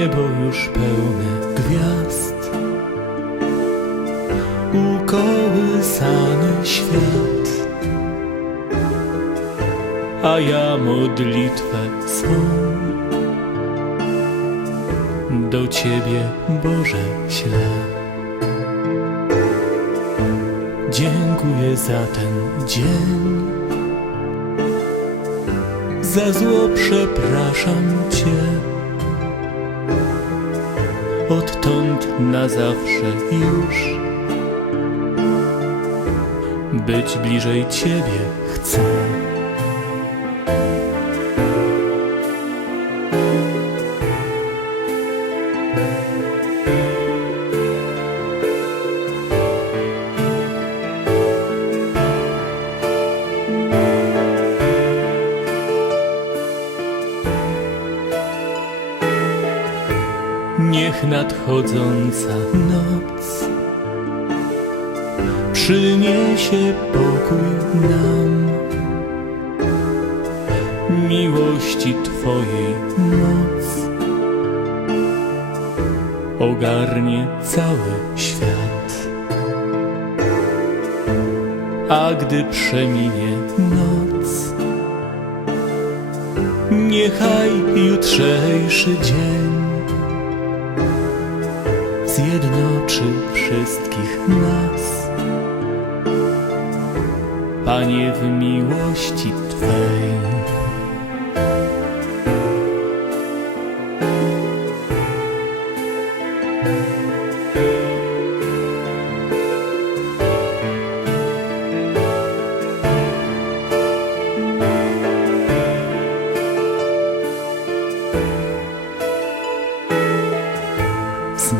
niebo już pełne gwiazd. Ukołysany świat. A ja modlitwę swą Do Ciebie Boże ślę. Dziękuję za ten dzień. Za zło przepraszam Cię. Odtąd na zawsze już być bliżej Ciebie chcę. Niech nadchodząca noc przyniesie pokój nam. Miłości Twojej moc ogarnie cały świat. A gdy przeminie noc, niechaj jutrzejszy dzień zjednoczy wszystkich nas. Panie w miłości Twej.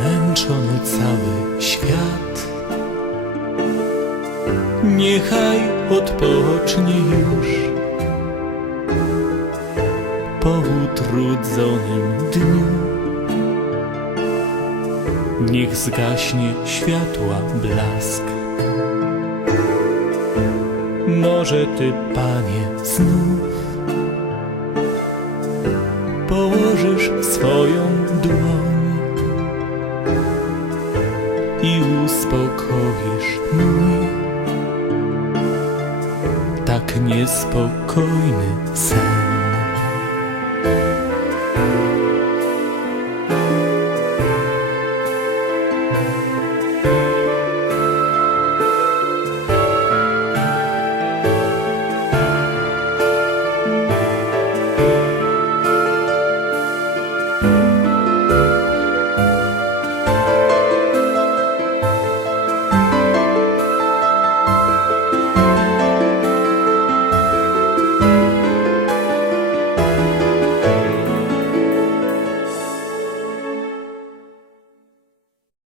Zmęczony cały świat. Niechaj odpocznie już. Po utrudzonym dniu Niech zgaśnie światła blask. Może Ty, Panie, znów Położysz swoją dłoń uspokoisz mój tak niespokojny sen.